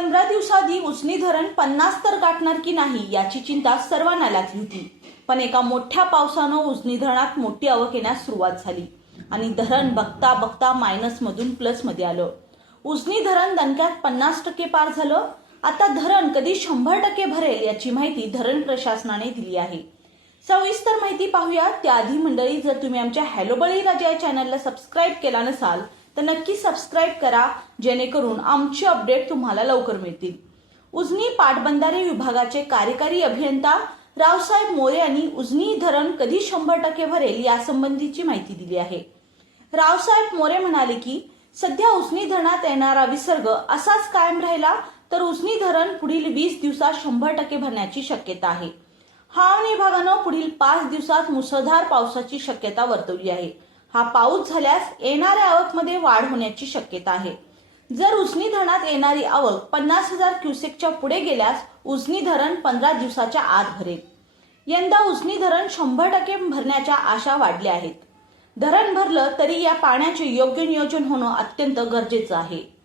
पंधरा दिवसाआधी उजनी धरण पन्नास तर गाठणार की नाही याची चिंता सर्वांना लागली होती. पण एका मोठ्या पावसानं उजनी धरणात मोठी आवक येण्यास सुरुवात झाली. आणि धरण बघता बघता मायनस मधून प्लसमध्ये आलं. उजनी धरण दणक्यात पन्नास टक्के पार झालं. आता धरण कधी शंभर टक्के भरेल याची माहिती धरण प्रशासनाने दिली आहे. सविस्तर माहिती पाहूया. त्याआधी मंडळी जर तुम्ही आमच्या हॅलो बळीराजा या चॅनलला सबस्क्राईब केला नसाल तर नक्की सबस्क्राईब करा जेणेकरून आमचे अपडेट तुम्हाला लवकर मिळतील. उजनी पाटबंधारे विभागाचे कार्यकारी अभियंता रावसाहेब मोरे यांनी उजनी धरण कधी शंभर टक्के भरेल यासंबंधीची माहिती दिली आहे. रावसाहेब मोरे म्हणाले की सध्या उजनी धरणात येणारा विसर्ग असाच कायम राहिला तर उजनी धरण पुढील वीस दिवसात शंभर टक्के भरण्याची शक्यता आहे. हवामान विभागानं पुढील पाच दिवसात मुसळधार पावसाची शक्यता वर्तवली आहे. हा पाऊस झाल्यास येणाऱ्या आवकमध्ये वाढ होण्याची शक्यता आहे. जर उसनी धरणात येणारी आवक पन्नास हजार क्युसेकच्या पुढे गेल्यास उसनी धरण पंधरा दिवसाच्या आत भरेल. यंदा उजनी धरण शंभर टक्के भरण्याच्या आशा वाढल्या आहेत. धरण भरलं तरी या पाण्याचे योग्य नियोजन होणं अत्यंत गरजेचं आहे.